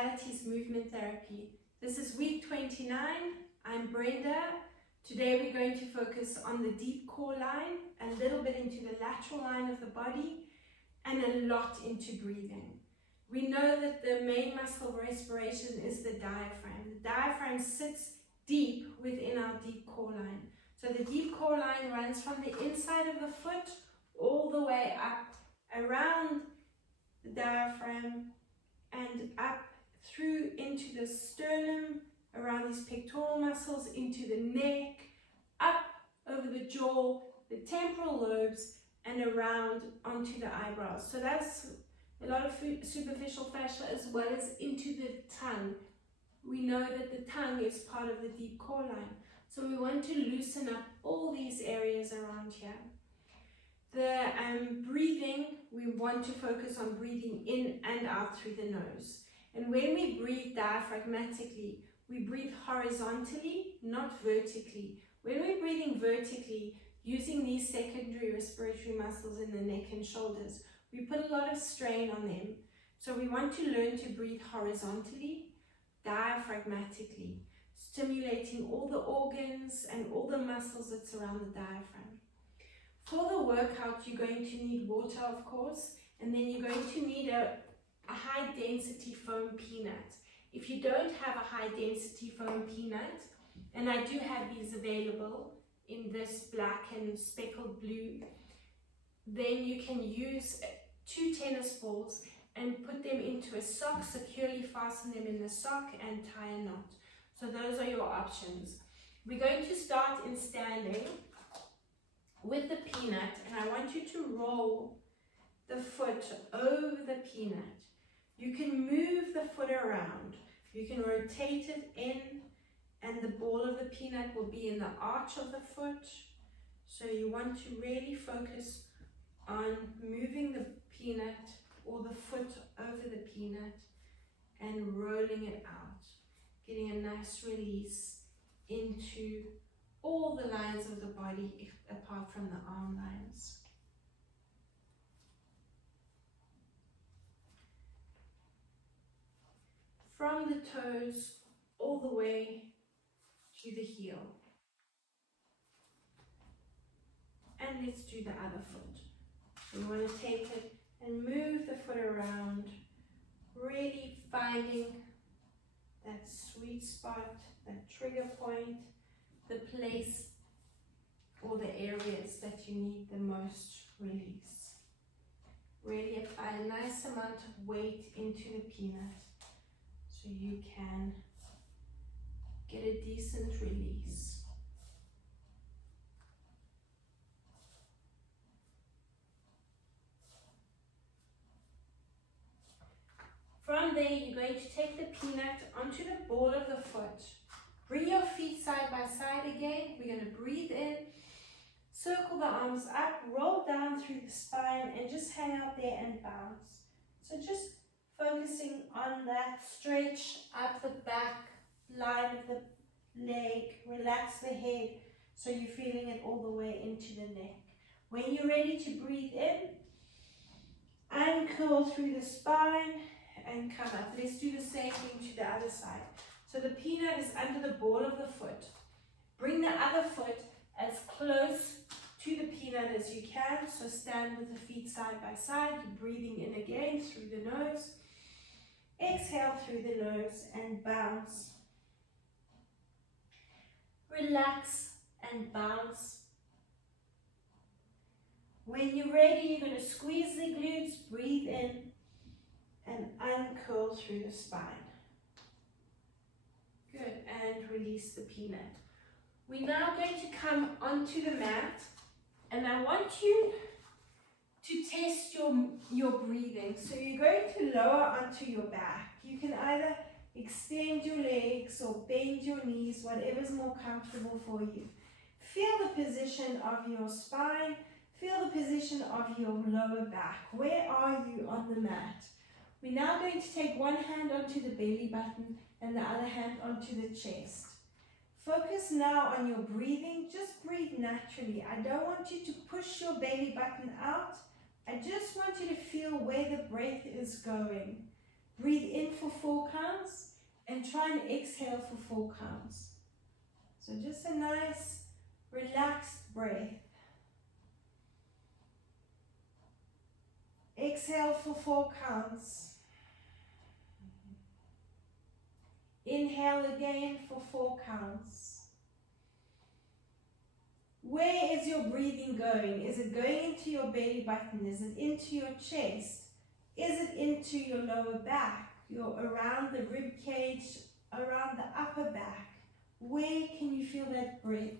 Modalities Movement Therapy. This is week 29. I'm Brenda. Today we're going to focus on the deep core line, a little bit into the lateral line of the body, and a lot into breathing. We know that the main muscle of respiration is the diaphragm. The diaphragm sits deep within our deep core line. So the deep core line runs from the inside of the foot all the way up around the diaphragm and up through into the sternum, around these pectoral muscles, into the neck, up over the jaw, the temporal lobes, and around onto the eyebrows. So that's a lot of superficial fascia as well as into the tongue. We know that the tongue is part of the deep core line. So we want to loosen up all these areas around here. The breathing, we want to focus on breathing in and out through the nose. And when we breathe diaphragmatically, we breathe horizontally, not vertically. When we're breathing vertically, using these secondary respiratory muscles in the neck and shoulders, we put a lot of strain on them. So we want to learn to breathe horizontally, diaphragmatically, stimulating all the organs and all the muscles that surround the diaphragm. For the workout, you're going to need water, of course, and then you're going to need a high density foam peanut. If you don't have a high density foam peanut, and I do have these available in this black and speckled blue, then you can use 2 tennis balls and put them into a sock, securely fasten them in the sock and tie a knot. So those are your options. We're going to start in standing with the peanut, and I want you to roll the foot over the peanut. You can move the foot around. You can rotate it in, and the ball of the peanut will be in the arch of the foot. So you want to really focus on moving the peanut or the foot over the peanut and rolling it out, getting a nice release into all the lines of the body apart from the arm lines. From the toes all the way to the heel. And let's do the other foot. We want to take it and move the foot around, really finding that sweet spot, that trigger point, the place or the areas that you need the most release. Really apply a nice amount of weight into the peanut so you can get a decent release. From there, you're going to take the peanut onto the ball of the foot. Bring your feet side by side again. We're going to breathe in, circle the arms up, roll down through the spine, and just hang out there and bounce. So just focusing on that stretch up the back line of the leg. Relax the head so you're feeling it all the way into the neck. When you're ready to breathe in, uncurl through the spine and come up. Let's do the same thing to the other side. So the peanut is under the ball of the foot. Bring the other foot as close to the peanut as you can. So stand with the feet side by side. You're breathing in again through the nose. Exhale through the nose and bounce. Relax and bounce. When you're ready, you're going to squeeze the glutes, breathe in, and uncurl through the spine. Good, and release the peanut. We're now going to come onto the mat, and I want you to test your breathing. So you're going to lower onto your back. You can either extend your legs or bend your knees, whatever's more comfortable for you. Feel the position of your spine, feel the position of your lower back. Where are you on the mat? We're now going to take one hand onto the belly button and the other hand onto the chest. Focus now on your breathing. Just breathe naturally. I don't want you to push your belly button out. I just want you to feel where the breath is going. Breathe in for 4 counts and try and exhale for 4 counts. So just a nice relaxed breath. Exhale for 4 counts. Inhale again for 4 counts. Where is your breathing going? Is it going into your belly button? Is it into your chest? Is it into your lower back? Around the rib cage, around the upper back? Where can you feel that breath?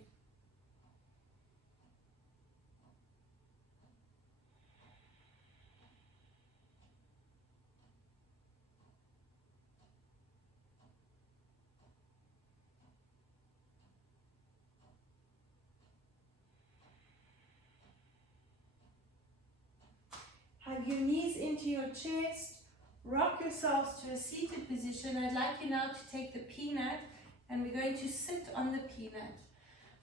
Hug your knees into your chest. Rock yourselves to a seated position. I'd like you now to take the peanut and we're going to sit on the peanut.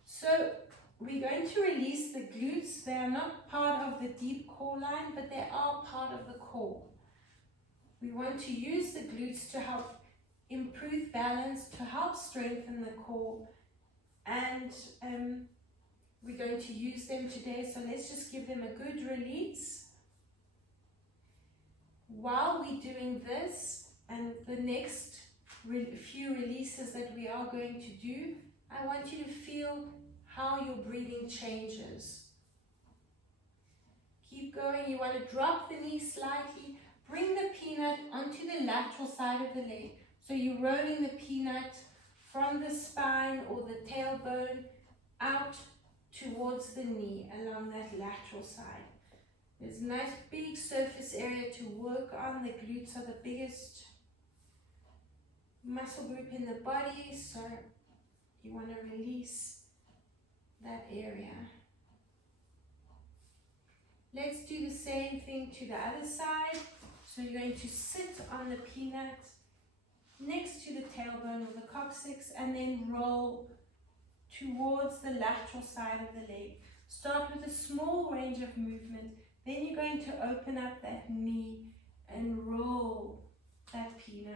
So we're going to release the glutes. They are not part of the deep core line, but they are part of the core. We want to use the glutes to help improve balance, to help strengthen the core, and we're going to use them today. So let's just give them a good release. While we're doing this and the next few releases that we are going to do, I want you to feel how your breathing changes. Keep going. You want to drop the knee slightly. Bring the peanut onto the lateral side of the leg. So you're rolling the peanut from the spine or the tailbone out towards the knee along that lateral side. There's a nice big surface area to work on. The glutes are the biggest muscle group in the body, so you want to release that area. Let's do the same thing to the other side. So you're going to sit on the peanut next to the tailbone or the coccyx and then roll towards the lateral side of the leg. Start with a small range of movement. Then you're going to open up that knee and roll that peanut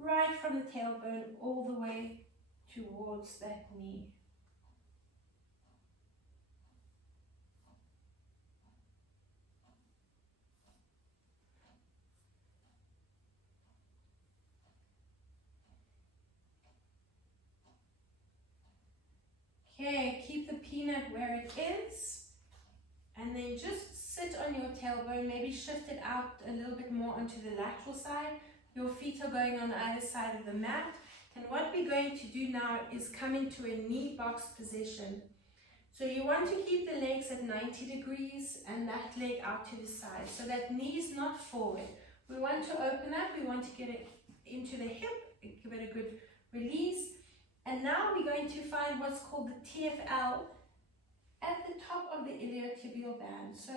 right from the tailbone all the way towards that knee. Okay, keep the peanut where it is, and then just sit on your tailbone, maybe shift it out a little bit more onto the lateral side. Your feet are going on either side of the mat, and what we're going to do now is come into a knee box position. So you want to keep the legs at 90 degrees and that leg out to the side, so that knee is not forward. We want to open up, we want to get it into the hip, give it a good release. And now we're going to find what's called the TFL at the top of the iliotibial band. So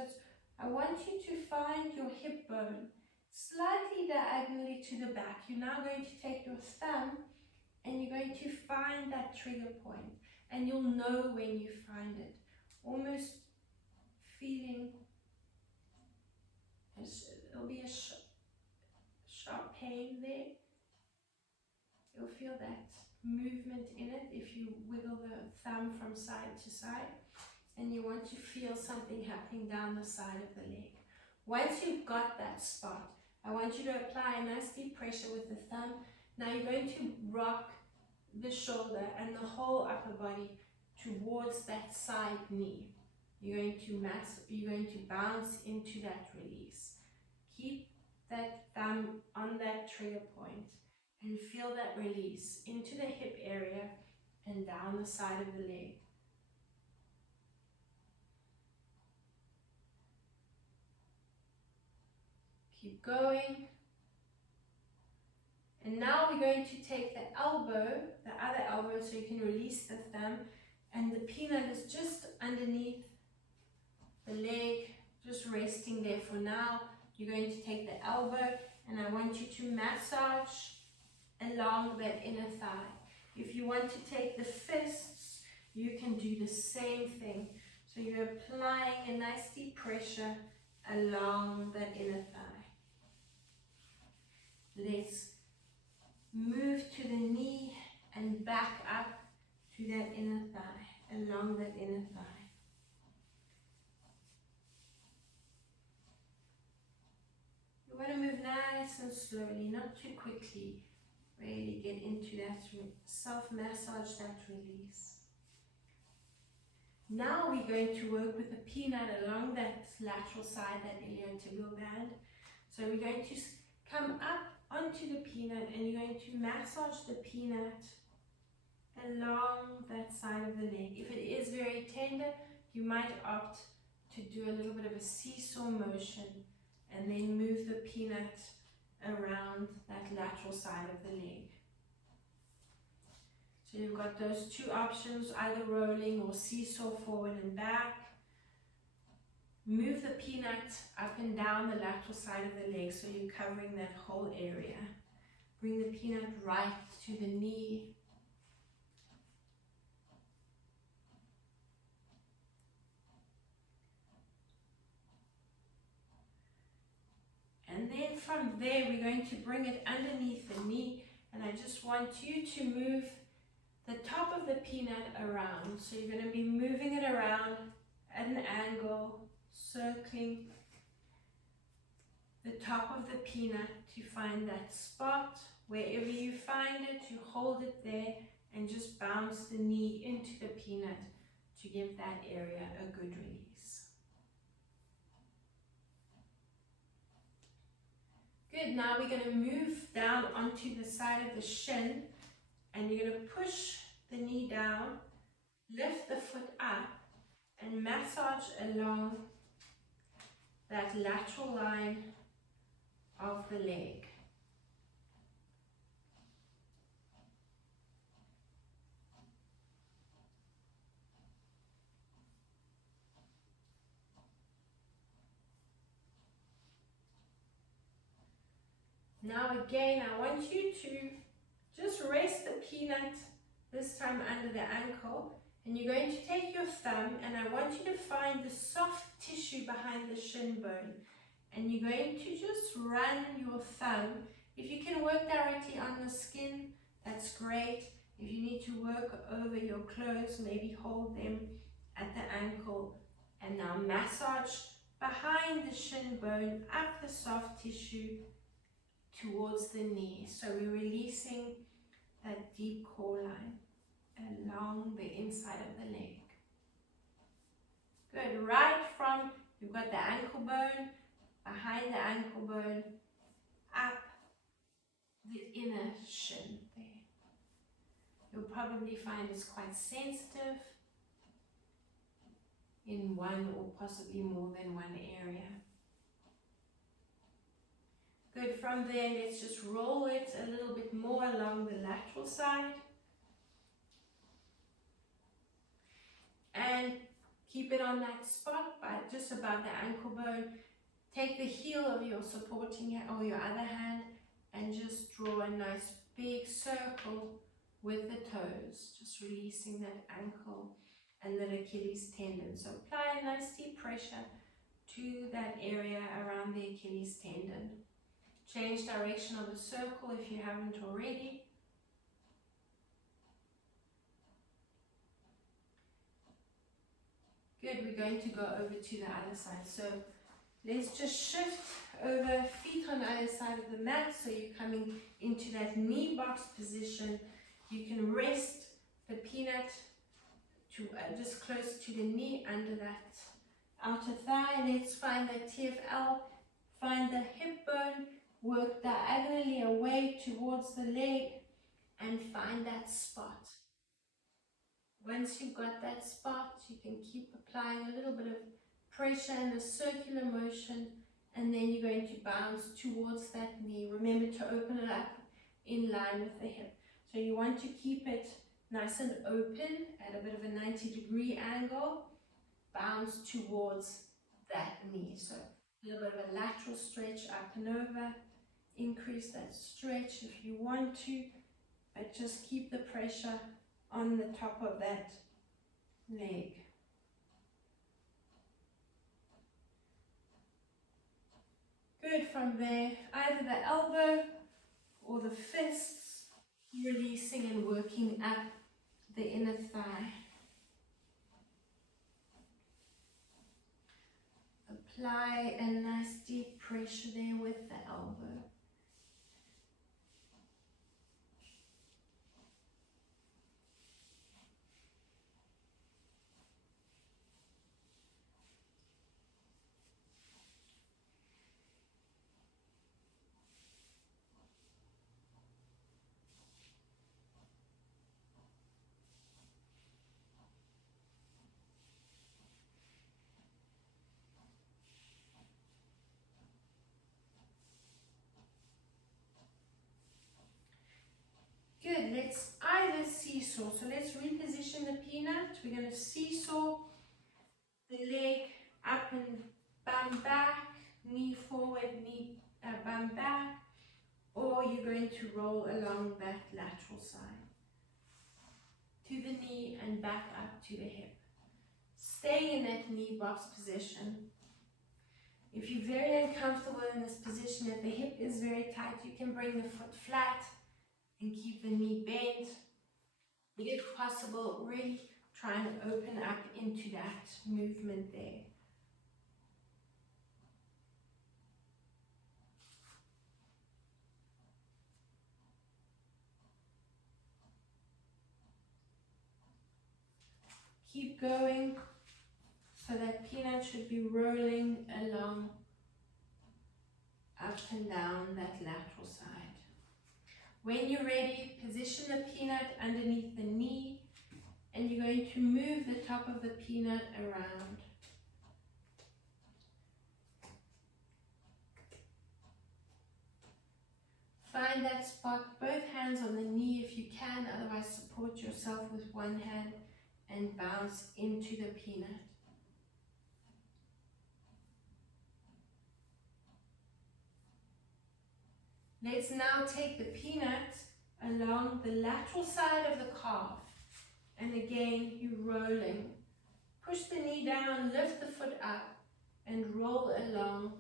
I want you to find your hip bone slightly diagonally to the back. You're now going to take your thumb and you're going to find that trigger point. And you'll know when you find it. Almost feeling, there'll be a sharp pain there. You'll feel that movement in it if you wiggle the thumb from side to side, and you want to feel something happening down the side of the leg. Once you've got that spot, I want you to apply a nice deep pressure with the thumb. Now you're going to rock the shoulder and the whole upper body towards that side knee. You're going to bounce into that release. Keep that thumb on that trigger point and feel that release into the hip area and down the side of the leg. Keep going. And now we're going to take the elbow, the other elbow, so you can release the thumb, and the peanut is just underneath the leg, just resting there for now. You're going to take the elbow, and I want you to massage along that inner thigh. If you want to take the fists, you can do the same thing. So you're applying a nice deep pressure along that inner thigh. Let's move to the knee and back up to that inner thigh, along that inner thigh. You want to move nice and slowly, not too quickly. Really get into that self-massage, that release. Now we're going to work with the peanut along that lateral side, that iliotibial band. So we're going to come up onto the peanut and you're going to massage the peanut along that side of the leg. If it is very tender, you might opt to do a little bit of a seesaw motion and then move the peanut around that lateral side of the leg. So you've got those two options, either rolling or seesaw forward and back. Move the peanut up and down the lateral side of the leg so you're covering that whole area. Bring the peanut right to the knee. And then from there, we're going to bring it underneath the knee. And I just want you to move the top of the peanut around. So you're going to be moving it around at an angle, circling the top of the peanut to find that spot. Wherever you find it, you hold it there and just bounce the knee into the peanut to give that area a good release. Good, now we're going to move down onto the side of the shin and you're going to push the knee down, lift the foot up and massage along that lateral line of the leg. Now again, I want you to just rest the peanut, this time under the ankle, and you're going to take your thumb and I want you to find the soft tissue behind the shin bone. And you're going to just run your thumb. If you can work directly on the skin, that's great. If you need to work over your clothes, maybe hold them at the ankle. And now massage behind the shin bone, up the soft tissue towards the knee. So we're releasing that deep core line along the inside of the leg. Good, right from, you've got the ankle bone, behind the ankle bone, up the inner shin there. You'll probably find it's quite sensitive in one or possibly more than one area. Good, from there let's just roll it a little bit more along the lateral side. And keep it on that spot, by just above the ankle bone. Take the heel of your supporting hand or your other hand and just draw a nice big circle with the toes, just releasing that ankle and that Achilles tendon. So apply a nice deep pressure to that area around the Achilles tendon. Change direction of the circle if you haven't already. Good, we're going to go over to the other side. So let's just shift over, feet on the other side of the mat. So you're coming into that knee box position. You can rest the peanut to just close to the knee under that outer thigh. Let's find the TFL, find the hip bone, work diagonally away towards the leg and find that spot. Once you've got that spot, you can keep applying a little bit of pressure and a circular motion, and then you're going to bounce towards that knee. Remember to open it up in line with the hip. So you want to keep it nice and open at a bit of a 90-degree angle. Bounce towards that knee. So a little bit of a lateral stretch up and over. Increase that stretch if you want to, but just keep the pressure on the top of that leg. Good, from there, either the elbow up the inner thigh. Apply a nice deep pressure there with the elbow. Good, let's either seesaw. So let's reposition the peanut. We're going to seesaw the leg up and bum back, knee forward, knee bum back, or you're going to roll along that lateral side to the knee and back up to the hip. Stay in that knee box position. If you're very uncomfortable in this position, if the hip is very tight, you can bring the foot flat and keep the knee bent. If possible, really try and open up into that movement there. Keep going, so that peanut should be rolling along, up and down that lateral side. When you're ready, position the peanut underneath the knee, and you're going to move the top of the peanut around. Find that spot, both hands on the knee if you can, otherwise support yourself with one hand and bounce into the peanut. Let's now take the peanut along the lateral side of the calf. And again, you're rolling. Push the knee down, lift the foot up, and roll along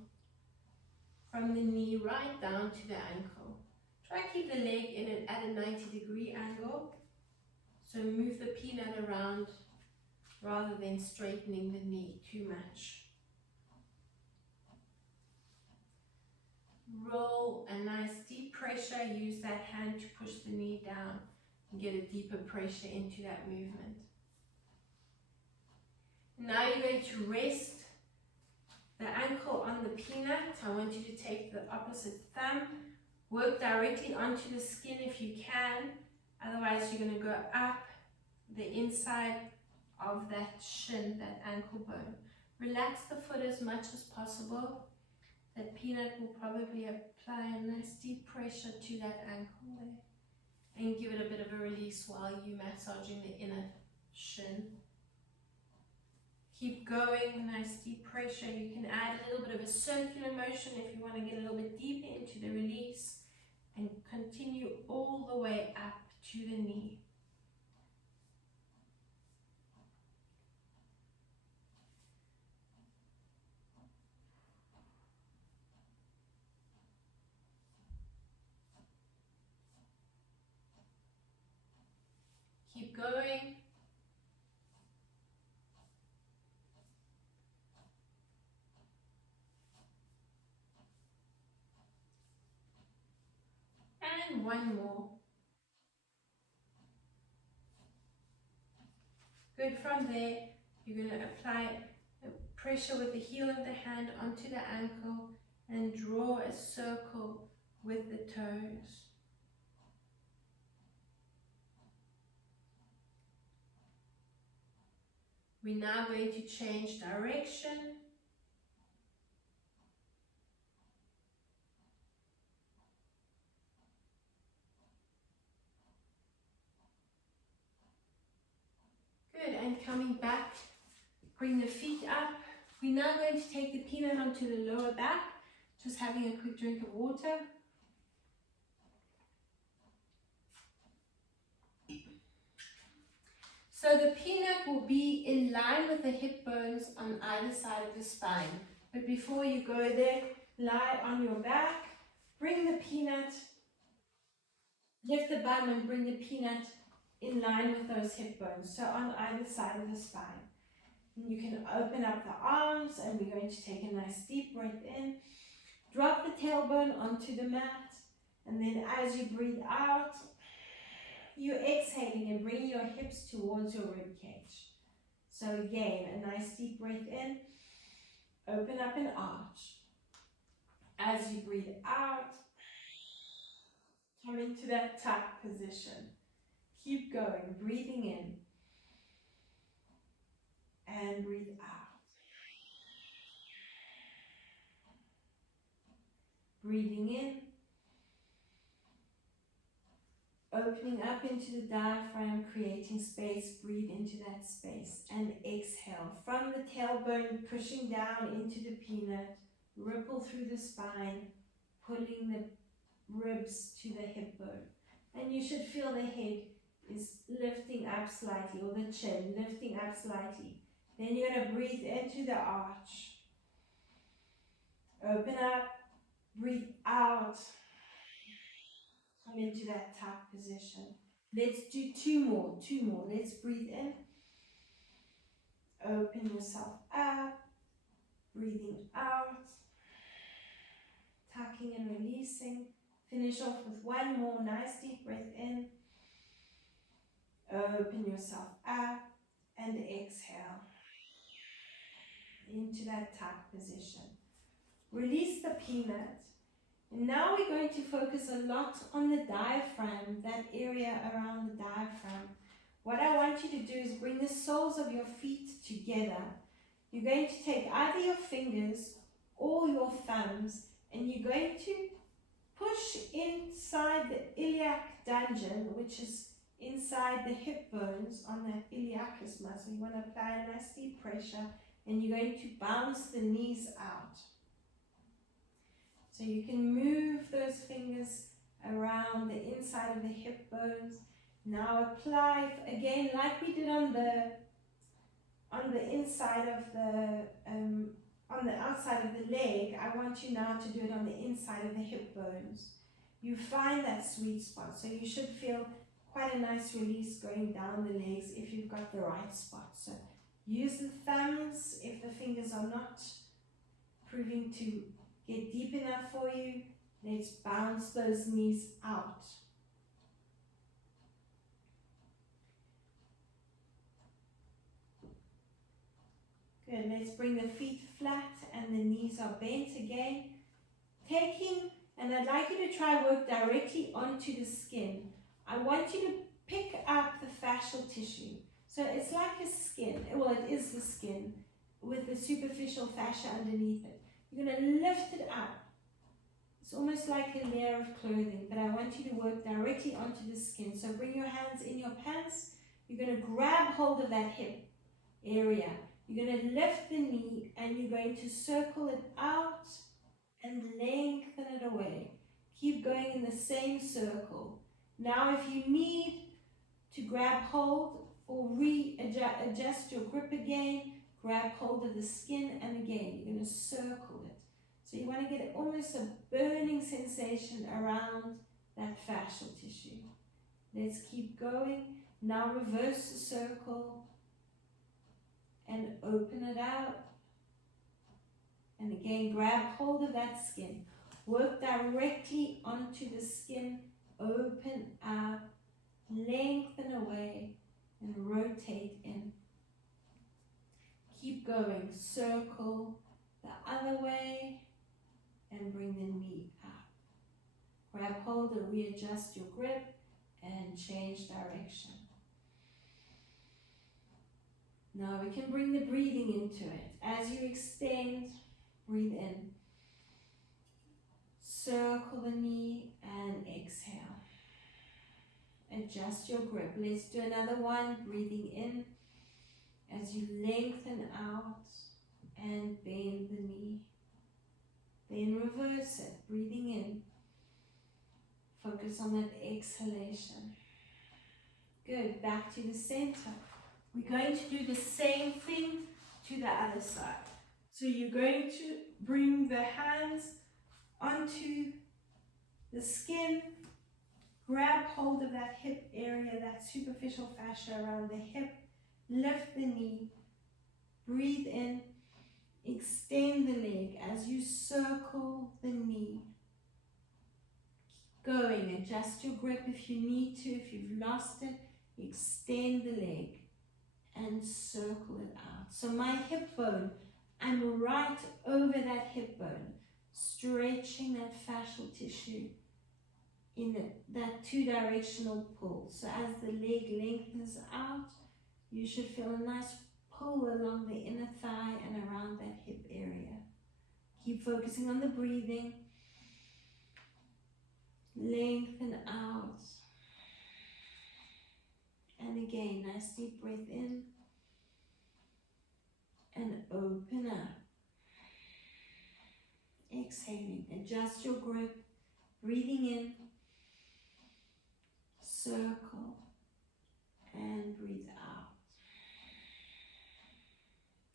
from the knee right down to the ankle. Try to keep the leg in it at a 90-degree angle. So move the peanut around rather than straightening the knee too much. Roll a nice deep pressure. Use that hand to push the knee down and get a deeper pressure into that movement. Now you're going to rest the ankle on the peanut. I want you to take the opposite thumb, work directly onto the skin if you can. Otherwise, you're going to go up the inside of that shin, that ankle bone. Relax the foot as much as possible. That peanut will probably apply a nice deep pressure to that ankle there. And give it a bit of a release while you're massaging the inner shin. Keep going, nice deep pressure. You can add a little bit of a circular motion if you want to get a little bit deeper into the release. And continue all the way up to the knee. Keep going. And one more. Good. From there, you're going to apply pressure with the heel of the hand onto the ankle and draw a circle with the toes. We're now going to change direction. Good, and coming back, bring the feet up. We're now going to take the peanut onto the lower back, just having a quick drink of water. So the peanut will be in line with the hip bones on either side of the spine. But before you go there, lie on your back, bring the peanut, lift the bum and bring the peanut in line with those hip bones, so on either side of the spine. And you can open up the arms, and we're going to take a nice deep breath in. Drop the tailbone onto the mat, and then as you breathe out, you're exhaling and bringing your hips towards your rib cage. So again, a nice deep breath in, open up and arch. As you breathe out, come into that tuck position. Keep going, breathing in and breathe out. Breathing in, opening up into the diaphragm, creating space, breathe into that space, and exhale. From the tailbone, pushing down into the peanut, ripple through the spine, pulling the ribs to the hip bone. And you should feel the head is lifting up slightly, or the chin lifting up slightly. Then you're going to breathe into the arch. Open up, breathe out. Come into that tuck position. Let's do two more. Let's breathe in. Open yourself up. Breathing out. Tucking and releasing. Finish off with one more nice deep breath in. Open yourself up and exhale into that tuck position. Release the peanut. And now we're going to focus a lot on the diaphragm, that area around the diaphragm. What I want you to do is bring the soles of your feet together. You're going to take either your fingers or your thumbs, and you're going to push inside the iliac dungeon, which is inside the hip bones on that iliacus muscle. You want to apply a nice deep pressure, and you're going to bounce the knees out. So you can move those fingers around the inside of the hip bones. Now apply, again, like we did on the inside of the, on the outside of the leg, I want you now to do it on the inside of the hip bones. You find that sweet spot, so you should feel quite a nice release going down the legs if you've got the right spot. So use the thumbs if the fingers are not proving to get deep enough for you. Let's bounce those knees out. Good, let's bring the feet flat and the knees are bent again. And I'd like you to try work directly onto the skin. I want you to pick up the fascial tissue. So it's like a skin, well it is the skin with the superficial fascia underneath it. You're going to lift it up. It's almost like a layer of clothing, but I want you to work directly onto the skin. So bring your hands in your pants. You're going to grab hold of that hip area. You're going to lift the knee and you're going to circle it out and lengthen it away. Keep going in the same circle. Now if you need to grab hold or adjust your grip again, grab hold of the skin, and again, you're going to circle it. So you want to get almost a burning sensation around that fascial tissue. Let's keep going. Now reverse the circle and open it out. And again, grab hold of that skin. Work directly onto the skin. Open up, lengthen away, and rotate in. Keep going, circle the other way and bring the knee up. Grab hold and readjust your grip and change direction. Now we can bring the breathing into it. As you extend, breathe in. Circle the knee and exhale. Adjust your grip. Let's do another one, breathing in. As you lengthen out and bend the knee. Then reverse it, breathing in. Focus on that exhalation. Good, back to the center. We're going to do the same thing to the other side. So you're going to bring the hands onto the skin Grab hold of that hip area, that superficial fascia around the hip. Lift the knee. Breathe in. Extend the leg as you circle the knee. Keep going. Adjust your grip if you need to. If you've lost it, extend the leg and circle it out. So my hip bone, I'm right over that hip bone, stretching that fascial tissue in that two-directional pull. So as the leg lengthens out, you should feel a nice pull along the inner thigh and around that hip area. Keep focusing on the breathing. Lengthen out. And again, nice deep breath in. And open up. Exhaling. Adjust your grip. Breathing in. Circle. And breathe out.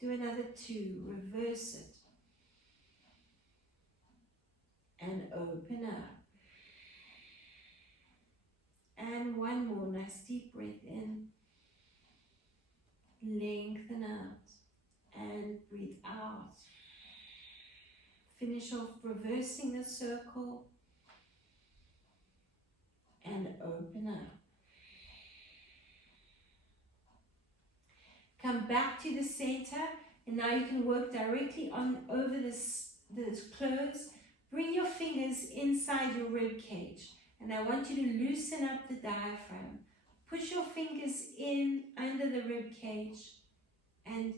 Do another 2. Reverse it. And open up. And one more. Nice deep breath in. Lengthen out. And breathe out. Finish off reversing the circle. And open up. Come back to the center, and now you can work directly on over this clothes. Bring your fingers inside your rib cage, and I want you to loosen up the diaphragm. Push your fingers in under the rib cage and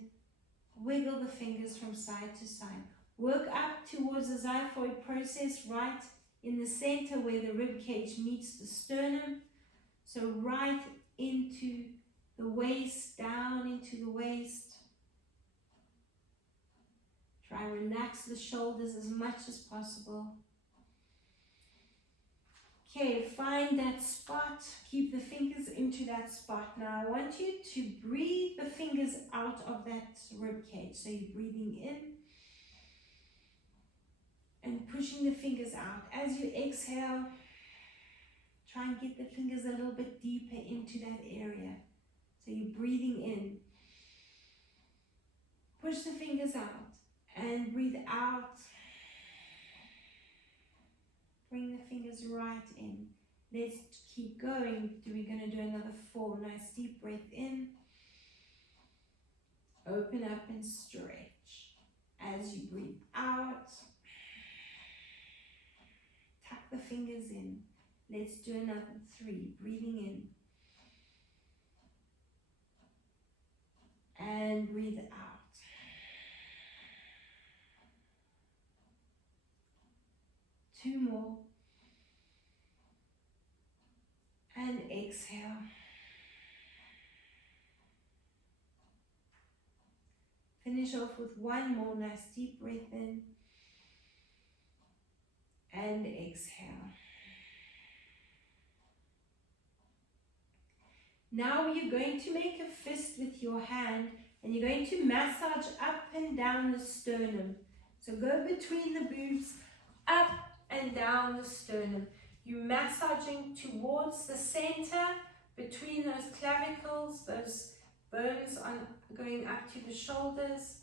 wiggle the fingers from side to side. Work up towards the xiphoid process right in the center where the rib cage meets the sternum. So right into the waist, down into the waist. Try and relax the shoulders as much as possible. Okay, find that spot. Keep the fingers into that spot. Now I want you to breathe the fingers out of that rib cage. So you're breathing in and pushing the fingers out. As you exhale, try and get the fingers a little bit deeper into that area. So you're breathing in. Push the fingers out and breathe out. Bring the fingers right in. Let's keep going. We're going to do another 4. Nice deep breath in. Open up and stretch. As you breathe out, tuck the fingers in. Let's do another 3. Breathing in. And breathe out. Two more. And exhale. Finish off with one more nice deep breath in. And exhale. Now you're going to make a fist with your hand and you're going to massage up and down the sternum. So go between the boobs, up and down the sternum. You're massaging towards the center, between those clavicles, those bones going up to the shoulders.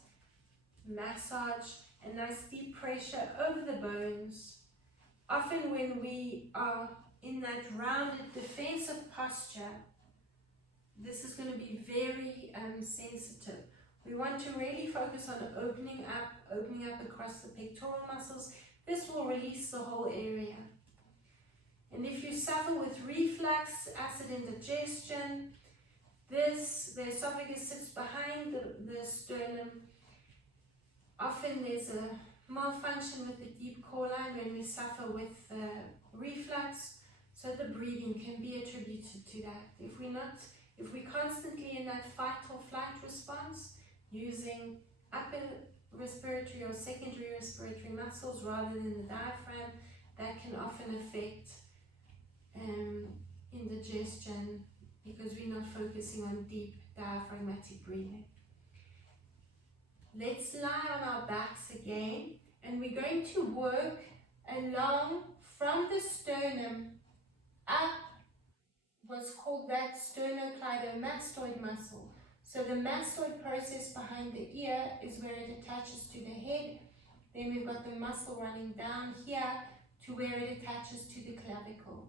Massage and nice deep pressure over the bones. Often when we are in that rounded defensive posture, this is going to be very sensitive. We want to really focus on opening up across the pectoral muscles. This will release the whole area. And if you suffer with reflux, acid indigestion, the esophagus sits behind the sternum. Often there's a malfunction with the deep core line when we suffer with reflux, so the breathing can be attributed to that. If we're constantly in that fight or flight response, using upper respiratory or secondary respiratory muscles rather than the diaphragm, that can often affect indigestion because we're not focusing on deep diaphragmatic breathing. Let's lie on our backs again, and we're going to work along from the sternum up it's called that sternocleidomastoid muscle. So the mastoid process behind the ear is where it attaches to the head. Then we've got the muscle running down here to where it attaches to the clavicle.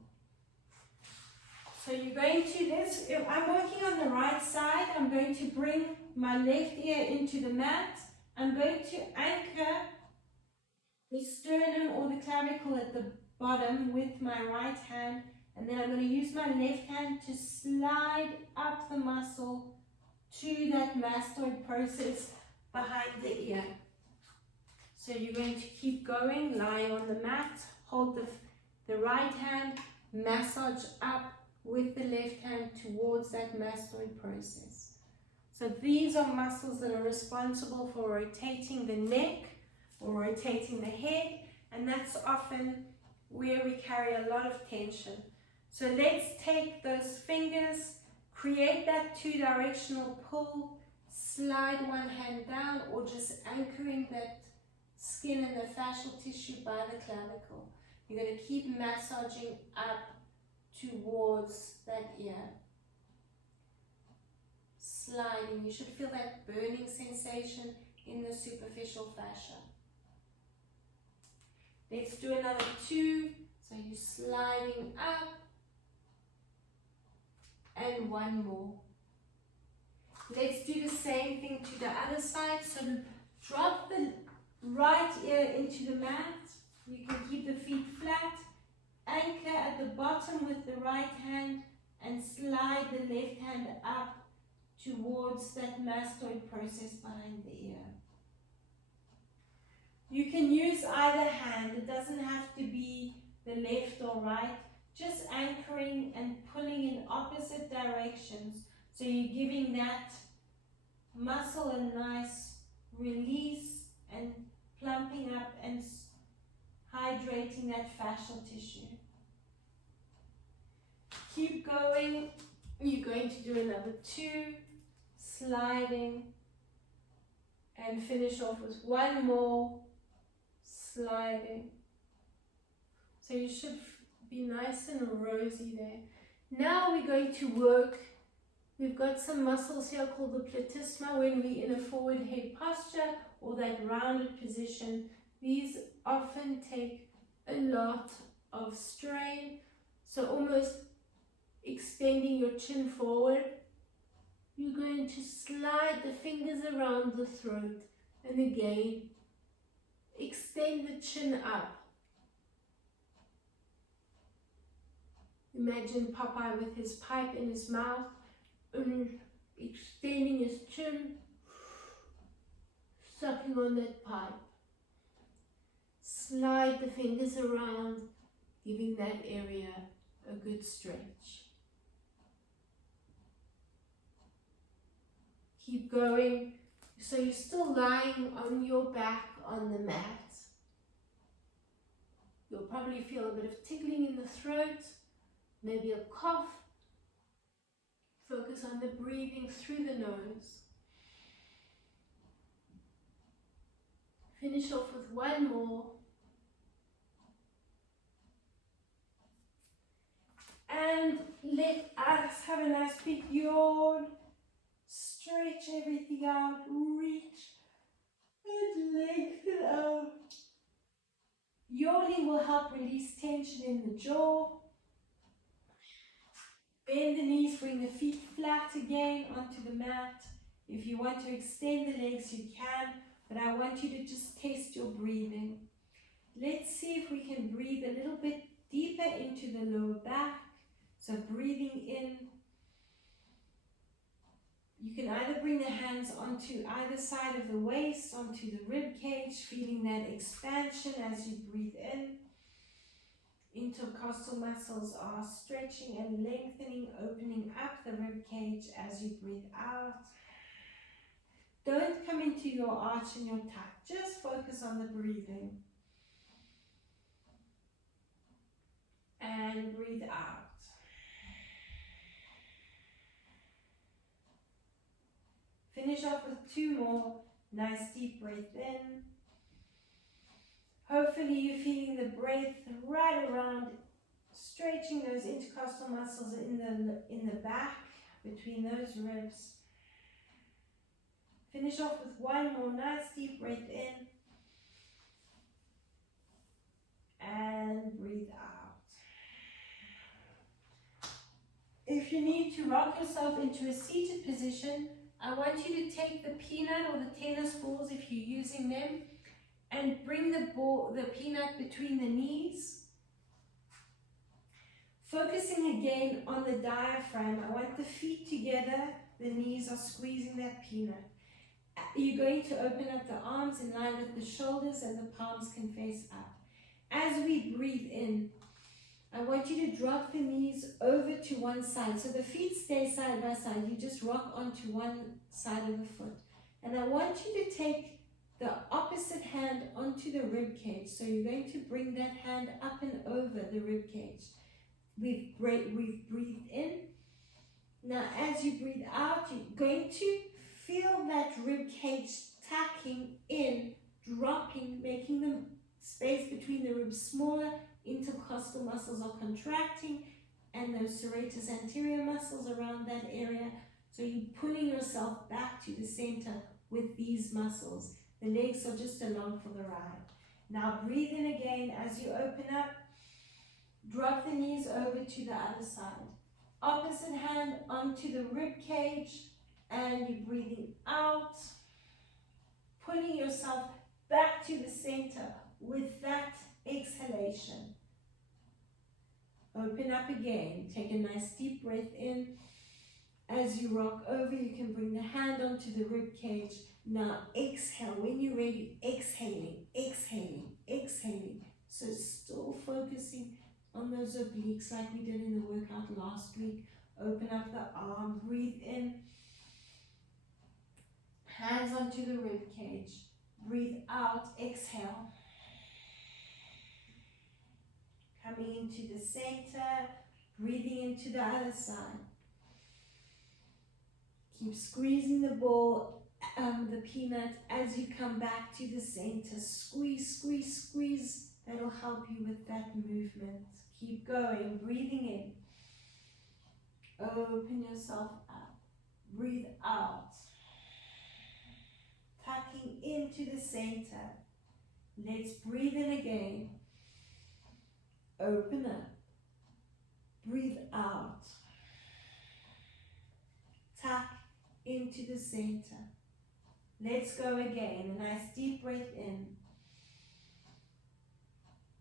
So you're going to this, if I'm working on the right side, I'm going to bring my left ear into the mat. I'm going to anchor the sternum or the clavicle at the bottom with my right hand, and then I'm going to use my left hand to slide up the muscle to that mastoid process behind the ear. So you're going to keep going, lying on the mat, hold the right hand, massage up with the left hand towards that mastoid process. So these are muscles that are responsible for rotating the neck or rotating the head, and that's often where we carry a lot of tension. So let's take those fingers, create that two-directional pull, slide one hand down, or just anchoring that skin and the fascial tissue by the clavicle. You're going to keep massaging up towards that ear. Sliding. You should feel that burning sensation in the superficial fascia. Let's do another two. So you're sliding up. And one more. Let's do the same thing to the other side. So drop the right ear into the mat. You can keep the feet flat. Anchor at the bottom with the right hand and slide the left hand up towards that mastoid process behind the ear. You can use either hand. It doesn't have to be the left or right. Just anchoring and pulling in opposite directions. So you're giving that muscle a nice release and plumping up and hydrating that fascial tissue. Keep going. You're going to do another two, sliding, and finish off with one more, sliding. So you should be nice and rosy there. Now we're going to work. We've got some muscles here called the platysma when we're in a forward head posture or that rounded position. These often take a lot of strain. So almost extending your chin forward. You're going to slide the fingers around the throat and again extend the chin up. Imagine Popeye with his pipe in his mouth, extending his chin, sucking on that pipe. Slide the fingers around, giving that area a good stretch. Keep going. So you're still lying on your back on the mat. You'll probably feel a bit of tickling in the throat. Maybe a cough. Focus on the breathing through the nose. Finish off with one more. And let us have a nice big yawn. Stretch everything out. Reach and lengthen out. Yawning will help release tension in the jaw. Bend the knees, bring the feet flat again onto the mat. If you want to extend the legs, you can, but I want you to just test your breathing. Let's see if we can breathe a little bit deeper into the lower back. So breathing in. You can either bring the hands onto either side of the waist, onto the rib cage, feeling that expansion as you breathe in. Intercostal muscles are stretching and lengthening, opening up the rib cage as you breathe out. Don't come into your arch and your tuck, just focus on the breathing. And breathe out. Finish off with two more. Nice deep breath in. Hopefully you're feeling the breath right around Stretching those intercostal muscles in the back, between those ribs. Finish off with one more nice deep breath in. And breathe out. If you need to rock yourself into a seated position, I want you to take the peanut or the tennis balls if you're using them and bring the peanut between the knees. Focusing again on the diaphragm. I want the feet together, the knees are squeezing that peanut. You're going to open up the arms in line with the shoulders and the palms can face up. As we breathe in, I want you to drop the knees over to one side. So the feet stay side by side. You just rock onto one side of the foot. And I want you to take the opposite hand onto the rib cage. So you're going to bring that hand up and over the rib cage. We've breathed in. Now as you breathe out, you're going to feel that rib cage tucking in, dropping, making the space between the ribs smaller. Intercostal muscles are contracting and those serratus anterior muscles around that area. So you're pulling yourself back to the center with these muscles. The legs are just along for the ride. Now breathe in again as you open up. Drop the knees over to the other side. Opposite hand onto the rib cage and you're breathing out. Pulling yourself back to the center with that exhalation. Open up again. Take a nice deep breath in. As you rock over, you can bring the hand onto the rib cage. Now exhale. When you're ready, exhaling, exhaling, exhaling. So still focusing on those obliques like we did in the workout last week. Open up the arm, breathe in. Hands onto the rib cage. Breathe out, exhale. Coming into the center, breathing into the other side. Keep squeezing the ball, the peanut as you come back to the center. Squeeze, squeeze, squeeze. That'll help you with that movement. Keep going, breathing in. Open yourself up. Breathe out. Tucking into the center. Let's breathe in again. Open up. Breathe out. Tuck into the center. Let's go again. A nice deep breath in.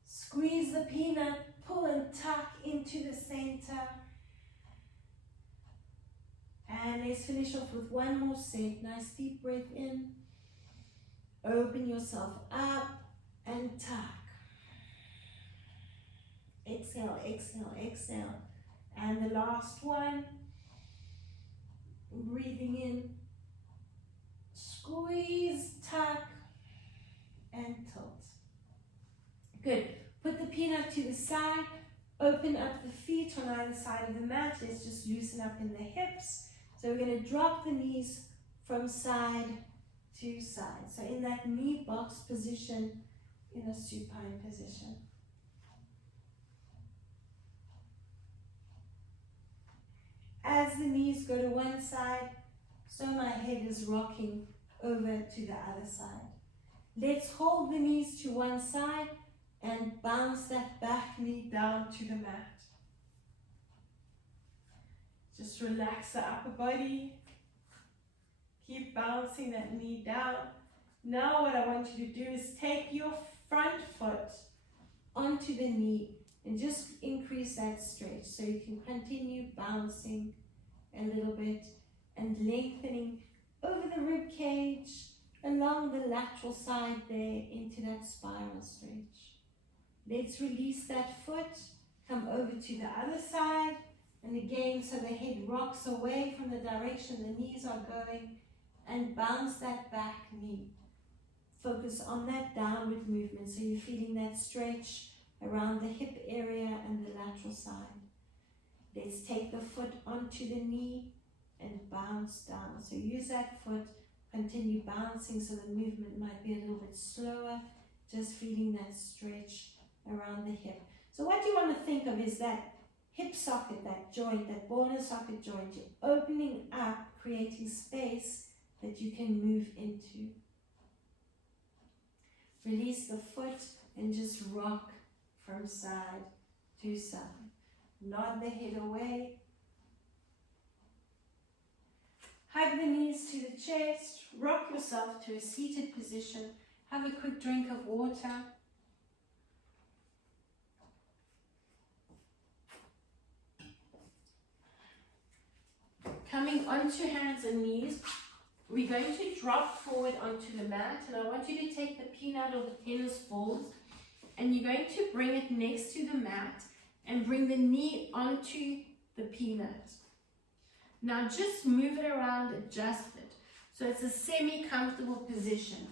Squeeze the peanut, pull and tuck into the center. And let's finish off with one more set. Nice deep breath in. Open yourself up and tuck. Exhale, exhale, exhale. And the last one. Breathing in. Squeeze, tuck, and tilt. Good. Put the peanut to the side. Open up the feet on either side of the mat. Let's just loosen up in the hips. So we're going to drop the knees from side to side. So in that knee box position, in a supine position. As the knees go to one side, so my head is rocking over to the other side. Let's hold the knees to one side and bounce that back knee down to the mat. Just relax the upper body. Keep bouncing that knee down. Now what I want you to do is take your front foot onto the knee and just increase that stretch so you can continue bouncing a little bit and lengthening over the rib cage, along the lateral side there into that spiral stretch. Let's release that foot, come over to the other side, and again, so the head rocks away from the direction the knees are going, and bounce that back knee. Focus on that downward movement, so you're feeling that stretch around the hip area and the lateral side. Let's take the foot onto the knee and bounce down. So use that foot, continue bouncing so the movement might be a little bit slower, just feeling that stretch around the hip. So what you want to think of is that hip socket, that joint, that ball and socket joint. You're opening up, creating space that you can move into. Release the foot and just rock from side to side. Nod the head away. Hug the knees to the chest. Rock yourself to a seated position. Have a quick drink of water. Coming onto hands and knees, we're going to drop forward onto the mat, and I want you to take the peanut or the tennis balls and you're going to bring it next to the mat and bring the knee onto the peanut. Now just move it around, adjust it. So it's a semi-comfortable position.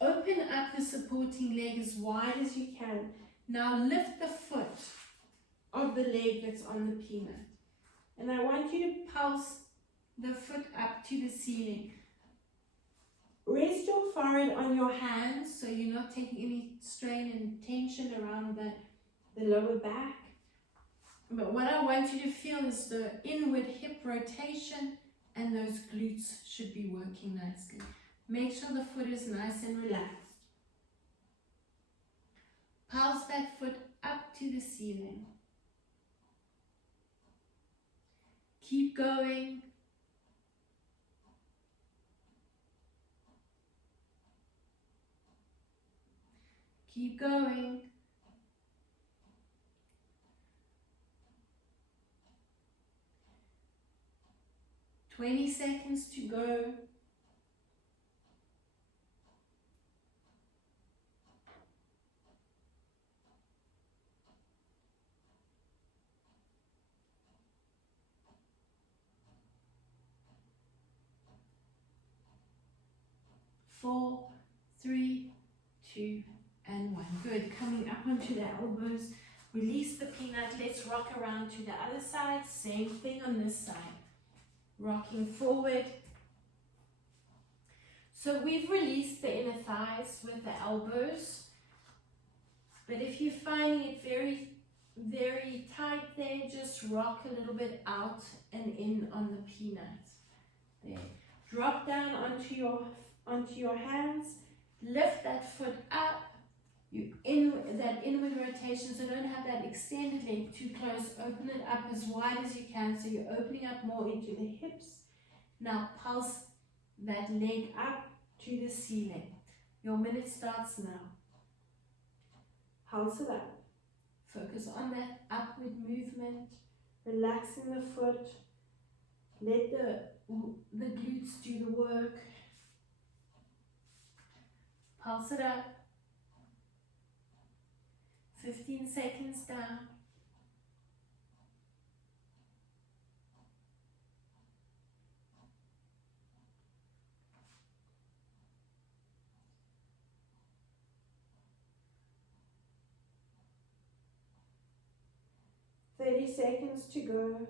Open up the supporting leg as wide as you can. Now lift the foot of the leg that's on the peanut. And I want you to pulse the foot up to the ceiling. Rest your forehead on your hands so you're not taking any strain and tension around the lower back. But what I want you to feel is the inward hip rotation, and those glutes should be working nicely. Make sure the foot is nice and relaxed. Pulse that foot up to the ceiling. Keep going. Keep going. "20 seconds to go. Four, three, two, and one. Good. Coming up onto the elbows. Release the peanut. Let's rock around to the other side. Same thing on this side. Rocking forward. So we've released the inner thighs with the elbows. But if you're finding it very, very tight there, just rock a little bit out and in on the peanut. There. Drop down onto your hands. Lift that foot up. You in that inward rotation, so don't have that extended leg too close. Open it up as wide as you can, so you're opening up more into the hips. Now pulse that leg up to the ceiling. Your minute starts now. Pulse it up. Focus on that upward movement. Relaxing the foot. Let the glutes do the work. Pulse it up. 15 seconds down. "30 seconds to go.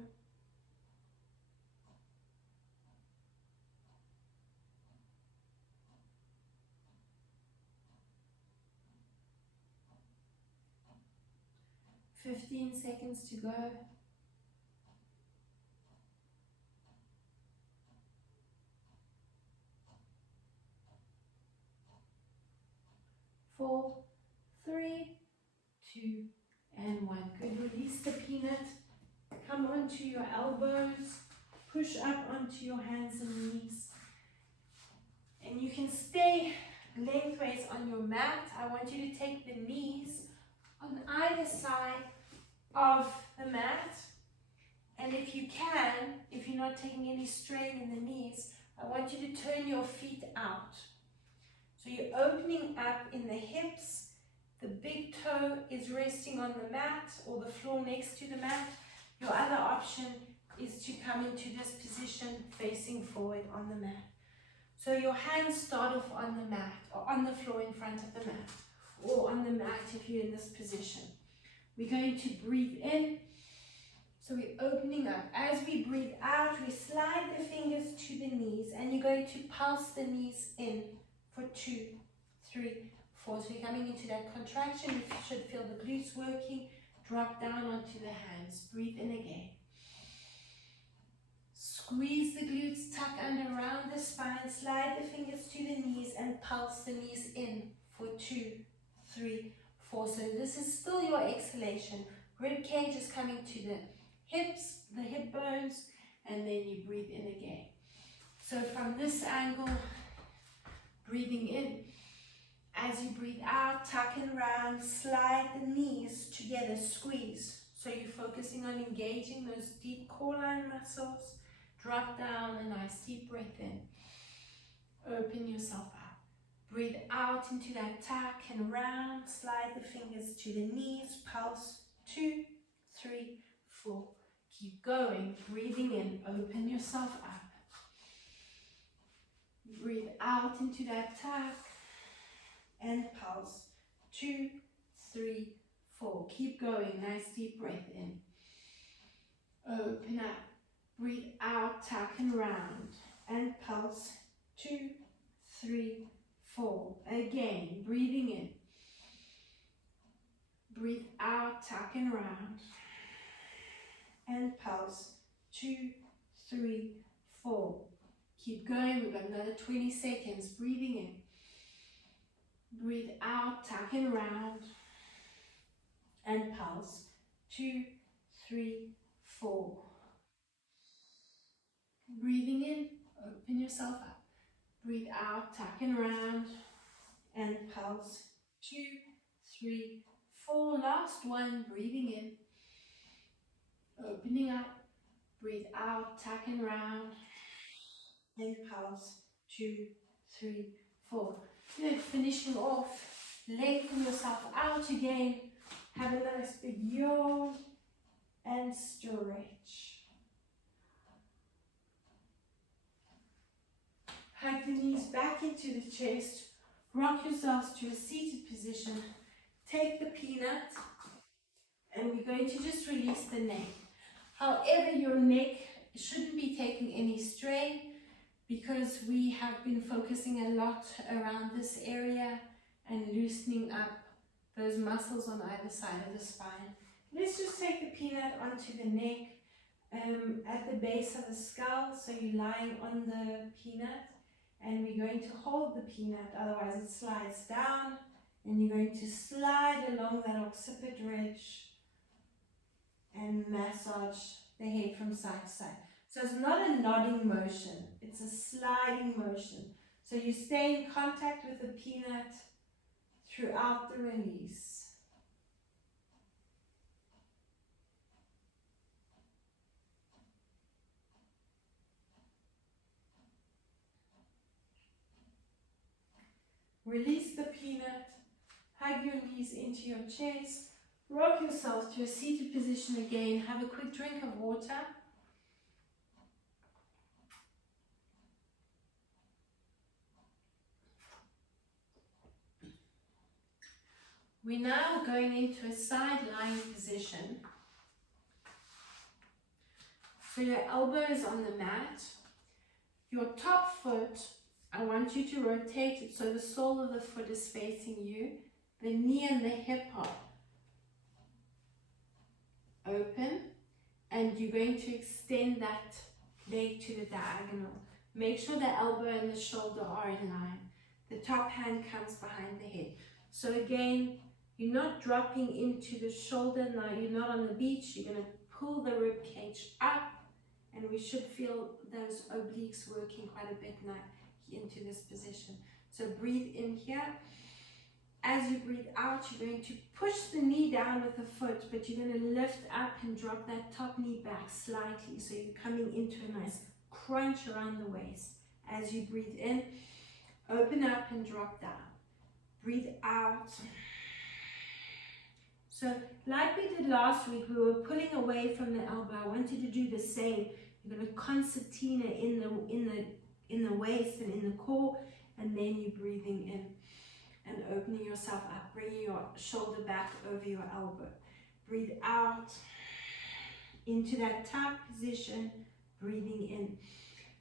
"15 seconds to go. 4, 3, 2, and 1. Good. Release the peanut. Come onto your elbows. Push up onto your hands and knees. And you can stay lengthways on your mat. I want you to take the knees on either side of the mat, and if you can, if you're not taking any strain in the knees, I want you to turn your feet out. So you're opening up in the hips, the big toe is resting on the mat or the floor next to the mat. Your other option is to come into this position facing forward on the mat. So your hands start off on the mat or on the floor in front of the mat, or on the mat if you're in this position. We're going to breathe in. So we're opening up. As we breathe out, we slide the fingers to the knees, and you're going to pulse the knees in for 2, 3, 4. So you're coming into that contraction. You should feel the glutes working. Drop down onto the hands. Breathe in again. Squeeze the glutes, tuck under around the spine, slide the fingers to the knees and pulse the knees in for 2, 3, 4. So this is still your exhalation. Rib cage is coming to the hips, the hip bones, and then you breathe in again. So from this angle, breathing in. As you breathe out, tuck and round, slide the knees together, squeeze. So you're focusing on engaging those deep core line muscles. Drop down, a nice deep breath in. Open yourself up. Breathe out into that tuck and round. Slide the fingers to the knees. Pulse. 2, 3, 4. Keep going. Breathing in. Open yourself up. Breathe out into that tuck and pulse. 2, 3, 4. Keep going. Nice deep breath in. Open up. Breathe out, tuck and round, and pulse. 2, 3, 4. Again, breathing in. Breathe out, tuck and round, and pulse. 2, 3, 4. Keep going. We've got another 20 seconds. Breathing in. Breathe out, tuck and round, and pulse. 2, 3, 4. Breathing in, open yourself up. Breathe out, tuck and round, and pulse. 2, 3, 4. Last one, breathing in, opening up. Breathe out, tuck and round, and pulse. 2, 3, 4. Good, finishing off. Lengthen yourself out again. Have a nice big yawn and stretch. Hug the knees back into the chest. Rock yourselves to a seated position. Take the peanut and we're going to just release the neck. However, your neck shouldn't be taking any strain because we have been focusing a lot around this area and loosening up those muscles on either side of the spine. Let's just take the peanut onto the neck at the base of the skull. So you're lying on the peanut. And we're going to hold the peanut, otherwise it slides down, and you're going to slide along that occiput ridge and massage the head from side to side. So it's not a nodding motion, it's a sliding motion. So you stay in contact with the peanut throughout the release. Release the peanut, hug your knees into your chest, rock yourself to a seated position again, have a quick drink of water. We're now going into a sideline position. So your elbow is on the mat, your top foot, I want you to rotate it so the sole of the foot is facing you. The knee and the hip are open, and you're going to extend that leg to the diagonal. Make sure the elbow and the shoulder are in line. The top hand comes behind the head. So again, you're not dropping into the shoulder. Now you're not on the beach. You're going to pull the rib cage up, and we should feel those obliques working quite a bit now into this position. So breathe in here. As you breathe out, you're going to push the knee down with the foot, but you're going to lift up and drop that top knee back slightly. So you're coming into a nice crunch around the waist. As you breathe in, open up and drop down. Breathe out. So like we did last week, we were pulling away from the elbow. I want you to do the same. You're going to concertina in the waist and in the core, and then you're breathing in and opening yourself up, bringing your shoulder back over your elbow. Breathe out into that tuck position, breathing in.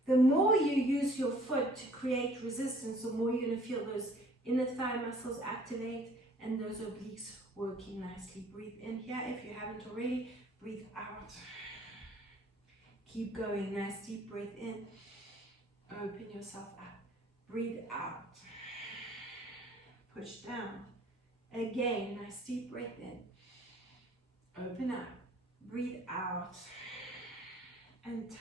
The more you use your foot to create resistance, the more you're going to feel those inner thigh muscles activate, and those obliques working nicely. Breathe in here if you haven't already. Breathe out. Keep going. Nice deep breath in. Open yourself up. Breathe out. Push down. Again, nice deep breath in. Open up. Breathe out. And tuck.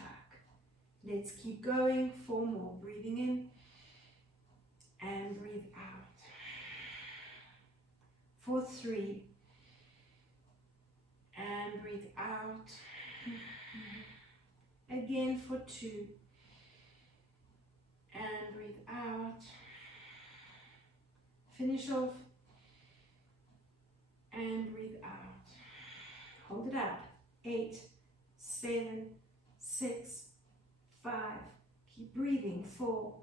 Let's keep going. 4 more. Breathing in. And breathe out. For 3. And breathe out. Again for 2. And breathe out. Finish off. And breathe out. Hold it out. 8, 7, 6, 5. Keep breathing. 4,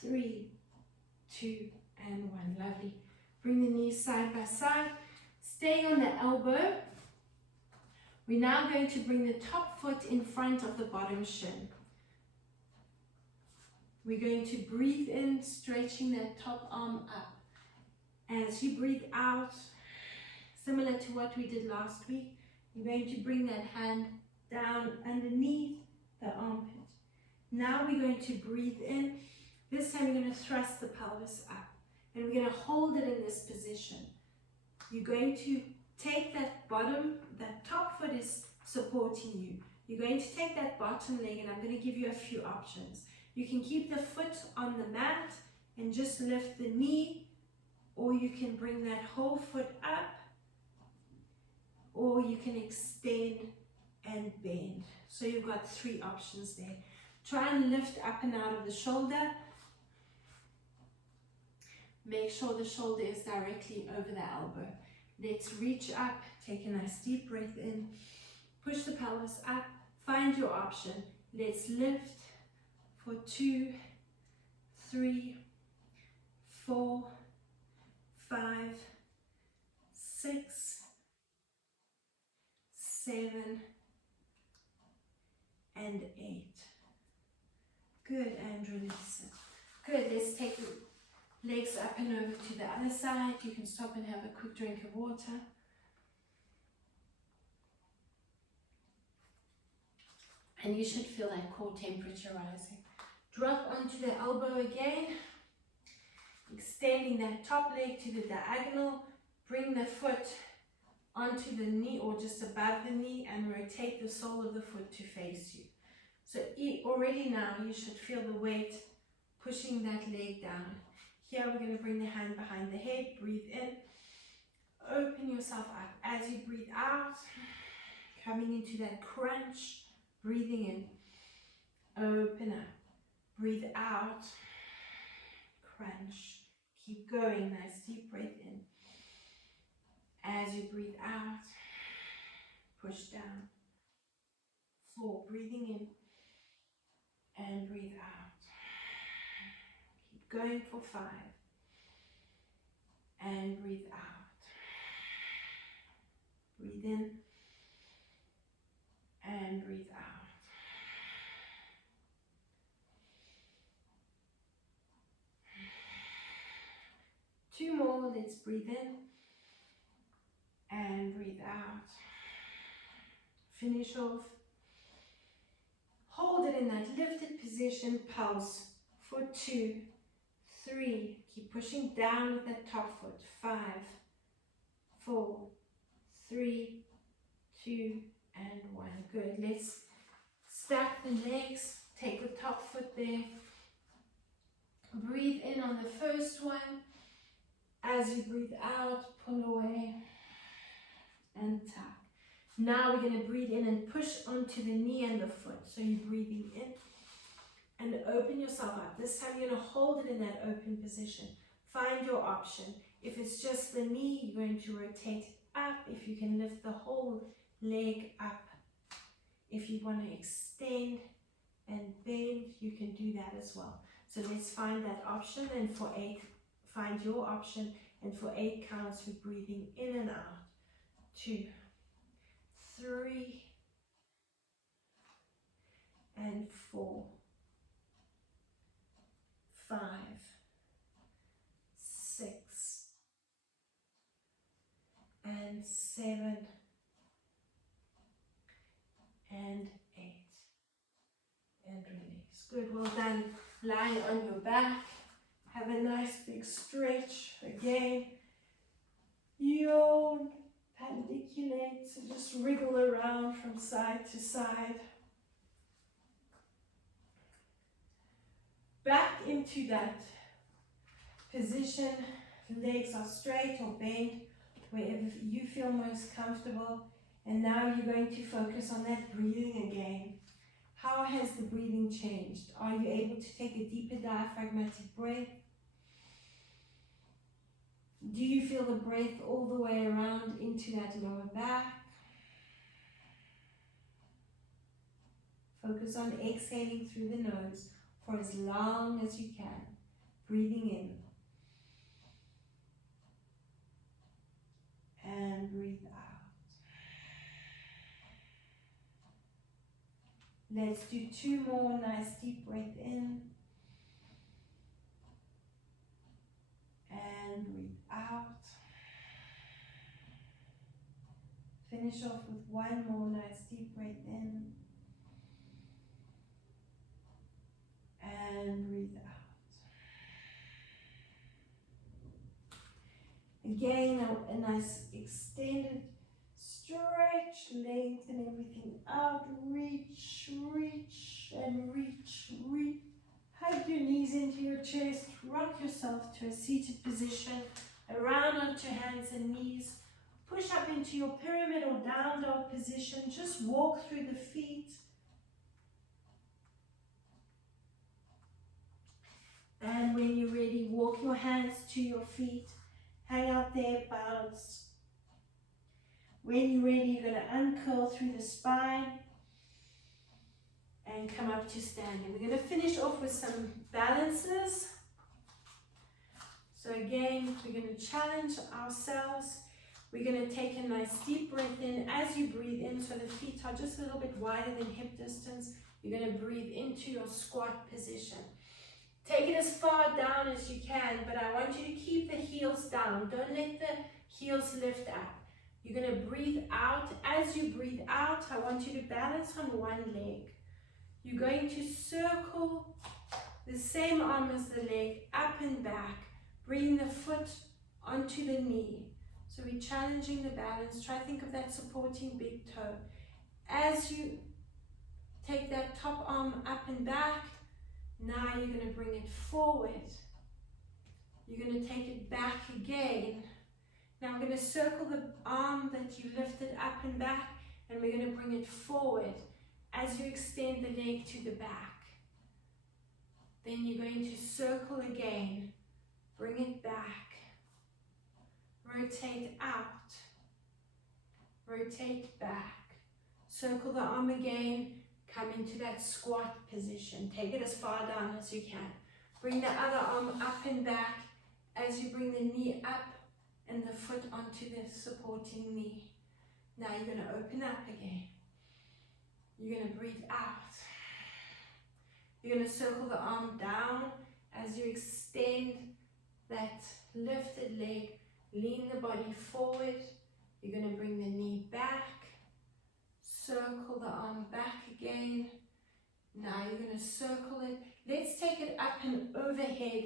3, 2, and 1. Lovely. Bring the knees side by side. Staying on the elbow. We're now going to bring the top foot in front of the bottom shin. We're going to breathe in, stretching that top arm up. As you breathe out, similar to what we did last week, you're going to bring that hand down underneath the armpit. Now we're going to breathe in. This time you're going to thrust the pelvis up. And we're going to hold it in this position. You're going to take that bottom, that top foot is supporting you. You're going to take that bottom leg, and I'm going to give you a few options. You can keep the foot on the mat and just lift the knee, or you can bring that whole foot up, or you can extend and bend. So you've got 3 options there. Try and lift up and out of the shoulder. Make sure the shoulder is directly over the elbow. Let's reach up, take a nice deep breath in, push the pelvis up, find your option. Let's lift for 2, 3, 4, 5, 6, 7, and 8. Good, and release it. Good, let's take the legs up and over to the other side. You can stop and have a quick drink of water. And you should feel that core temperature rising. Drop onto the elbow again. Extending that top leg to the diagonal. Bring the foot onto the knee or just above the knee and rotate the sole of the foot to face you. So already now you should feel the weight pushing that leg down. Here we're going to bring the hand behind the head. Breathe in. Open yourself up. As you breathe out, coming into that crunch. Breathing in. Open up. Breathe out. Crunch. Keep going. Nice deep breath in. As you breathe out, push down. 4. Breathing in. And breathe out. Keep going for 5. And breathe out. Breathe in. And breathe out. Two more. Let's breathe in. And breathe out. Finish off. Hold it in that lifted position. Pulse for 2, 3. Keep pushing down with that top foot. 5, 4, 3, 2, and 1. Good. Let's stack the legs. Take the top foot there. Breathe in on the first one. As you breathe out, pull away and tuck. Now we're going to breathe in and push onto the knee and the foot. So you're breathing in and open yourself up. This time you're going to hold it in that open position. Find your option. If it's just the knee, you're going to rotate up. If you can lift the whole leg up. If you want to extend and bend, you can do that as well. So let's find that option, and for 8, find your option, and for 8 counts, we're breathing in and out. 2, 3, and 4, 5, 6, and 7 and 8 and release. Good, well done. Lying on your back, have a nice big stretch. Again, yawn, pandiculate, so just wriggle around from side to side. Back into that position, legs are straight or bent, wherever you feel most comfortable. And now you're going to focus on that breathing again. How has the breathing changed? Are you able to take a deeper diaphragmatic breath? Do you feel the breath all the way around into that lower back? Focus on exhaling through the nose for as long as you can. Breathing in. And breathe out. Let's do 2 more nice deep breath in. And breathe out. Finish off with 1 more nice deep breath in. And breathe out. Again, a nice extended stretch, lengthen everything out, reach, reach, and reach, reach. Hug your knees into your chest, rock yourself to a seated position, around onto hands and knees. Push up into your pyramid or down dog position, just walk through the feet. And when you're ready, walk your hands to your feet. Hang out there, bounce. When you're ready, you're going to uncurl through the spine and come up to standing. We're going to finish off with some balances. So again, we're going to challenge ourselves. We're going to take a nice deep breath in. As you breathe in, so the feet are just a little bit wider than hip distance, you're going to breathe into your squat position. Take it as far down as you can, but I want you to keep the heels down. Don't let the heels lift up. You're going to breathe out. As you breathe out, I want you to balance on one leg. You're going to circle the same arm as the leg, up and back. Bring the foot onto the knee. So we're challenging the balance. Try to think of that supporting big toe. As you take that top arm up and back, now you're going to bring it forward. You're going to take it back again. Now I'm going to circle the arm that you lifted up and back, and we're going to bring it forward as you extend the leg to the back. Then you're going to circle again, bring it back, rotate out, rotate back, circle the arm again, come into that squat position. Take it as far down as you can. Bring the other arm up and back as you bring the knee up and the foot onto the supporting knee. Now you're going to open up again. You're going to breathe out. You're going to circle the arm down as you extend that lifted leg. Lean the body forward. You're going to bring the knee back. Circle the arm back again. Now you're going to circle it. Let's take it up and overhead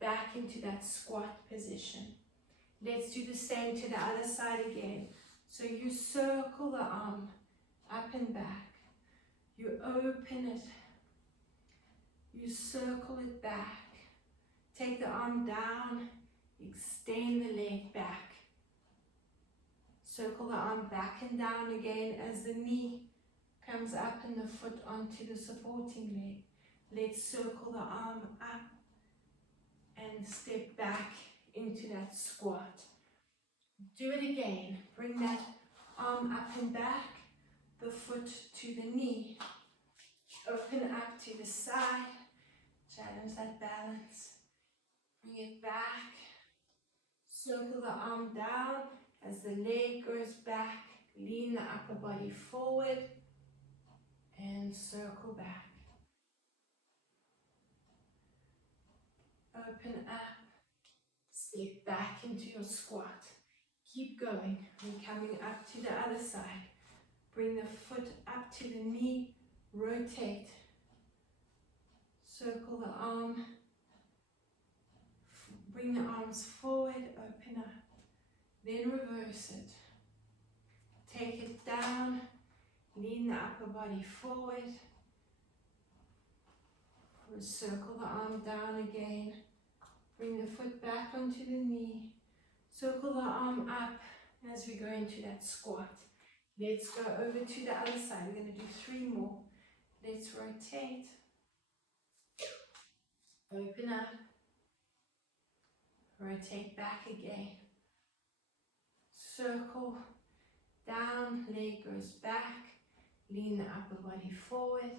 back into that squat position. Let's do the same to the other side again. So you circle the arm up and back. You open it. You circle it back. Take the arm down. Extend the leg back. Circle the arm back and down again as the knee comes up and the foot onto the supporting leg. Let's circle the arm up and step back into that squat. Do it again. Bring that arm up and back, the foot to the knee. Open up to the side. Challenge that balance. Bring it back. Circle the arm down as the leg goes back. Lean the upper body forward and circle back. Open up. Step back into your squat. Keep going. We're coming up to the other side. Bring the foot up to the knee, rotate. Circle the arm. Bring the arms forward, open up. Then reverse it. Take it down. Lean the upper body forward. Circle the arm down again. Bring the foot back onto the knee. Circle the arm up as we go into that squat. Let's go over to the other side. We're going to do 3 more. Let's rotate. Open up. Rotate back again. Circle. Down. Leg goes back. Lean the upper body forward.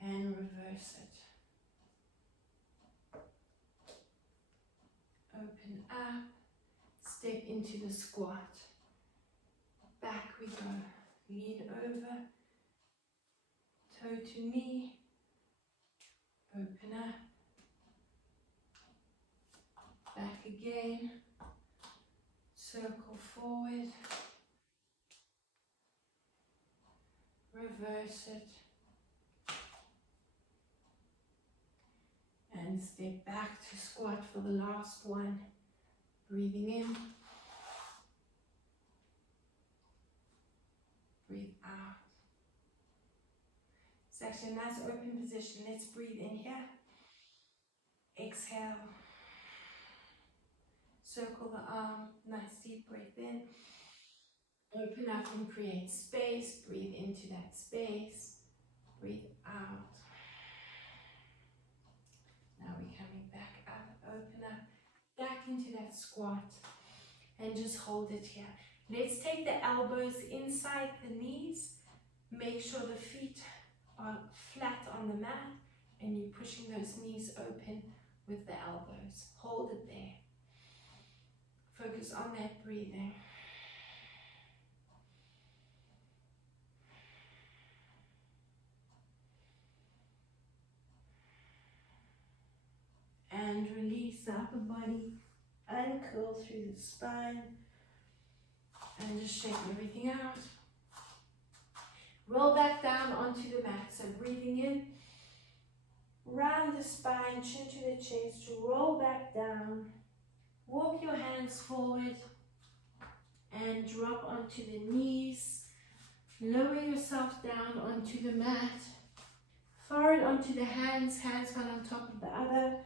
And reverse it. Open up. Step into the squat. Back we go. Lean over. Toe to knee. Open up. Back again. Circle forward. Reverse it. And step back to squat for the last one. Breathing in. Breathe out. It's actually a nice open position. Let's breathe in here. Exhale. Circle the arm. Nice deep breath in. Open up and create space. Breathe into that space. Breathe out. Now we're coming back up, open up, back into that squat, and just hold it here. Let's take the elbows inside the knees. Make sure the feet are flat on the mat, and you're pushing those knees open with the elbows. Hold it there. Focus on that breathing. And release the upper body, uncurl through the spine, and just shake everything out. Roll back down onto the mat, so breathing in, round the spine, chin to the chest, roll back down, walk your hands forward, and drop onto the knees, lower yourself down onto the mat, forward onto the hands, hands one on top of the other,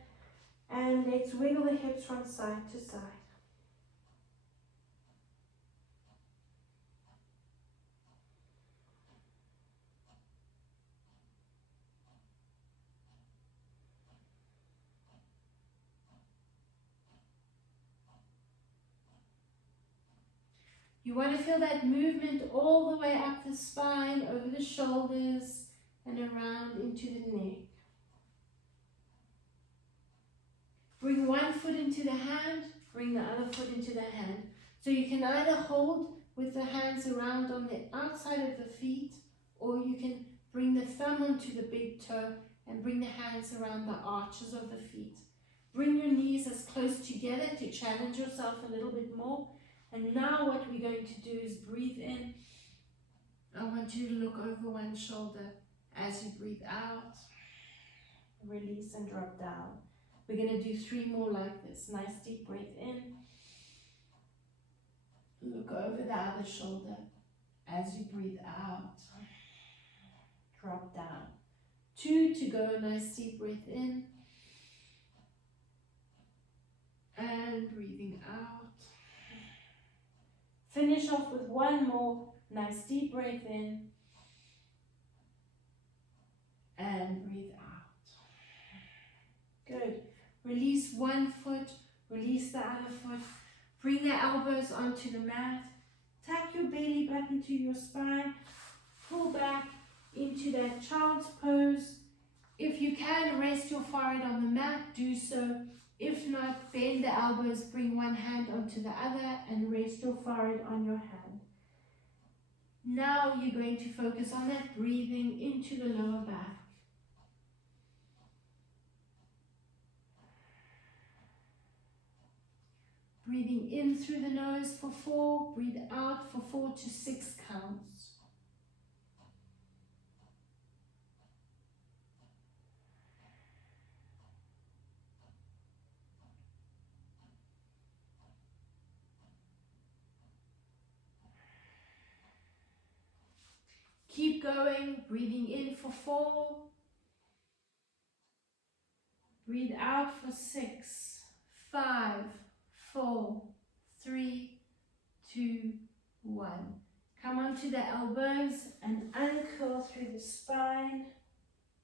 and let's wiggle the hips from side to side. You want to feel that movement all the way up the spine, over the shoulders, and around into the neck. Bring one foot into the hand, bring the other foot into the hand. So you can either hold with the hands around on the outside of the feet, or you can bring the thumb onto the big toe and bring the hands around the arches of the feet. Bring your knees as close together to challenge yourself a little bit more. And now what we're going to do is breathe in. I want you to look over one shoulder as you breathe out. Release and drop down. We're going to do 3 more like this. Nice deep breath in. Look over the other shoulder as you breathe out. Drop down. 2 to go. Nice deep breath in. And breathing out. Finish off with 1 more. Nice deep breath in. And breathe out. Good. Release one foot. Release the other foot. Bring the elbows onto the mat. Tuck your belly button to your spine. Pull back into that child's pose. If you can, rest your forehead on the mat, do so. If not, bend the elbows, bring one hand onto the other, and rest your forehead on your hand. Now you're going to focus on that breathing into the lower back. Breathing in through the nose for 4, breathe out for 4 to 6 counts. Keep going, breathing in for 4, breathe out for 6, 5, 4, 3, 2, 1. Come onto the elbows and uncurl through the spine.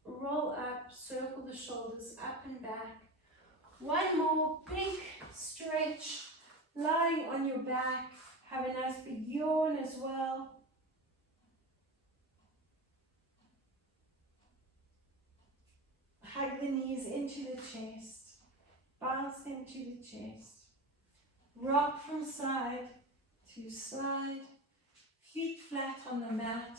Roll up, circle the shoulders up and back. One more big stretch, lying on your back. Have a nice big yawn as well. Hug the knees into the chest. Bounce them to the chest. Rock from side to side. Feet flat on the mat.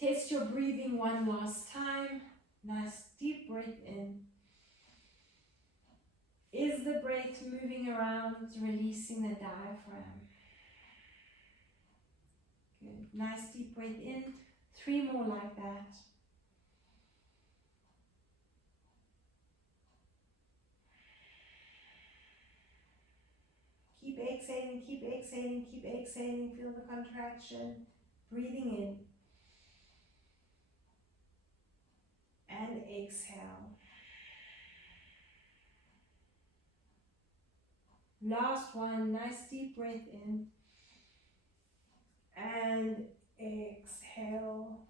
Test your breathing one last time. Nice deep breath in. Is the breath moving around, releasing the diaphragm? Good. Nice deep breath in. 3 more like that. Keep exhaling, keep exhaling, keep exhaling. Feel the contraction. Breathing in. And exhale. Last one, nice deep breath in. And exhale.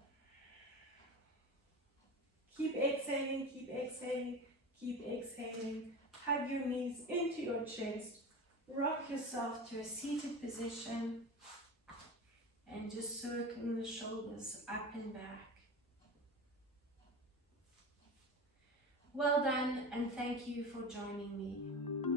Keep exhaling, keep exhaling, keep exhaling. Hug your knees into your chest. Rock yourself to a seated position. And just circling the shoulders up and back. Well done, and thank you for joining me.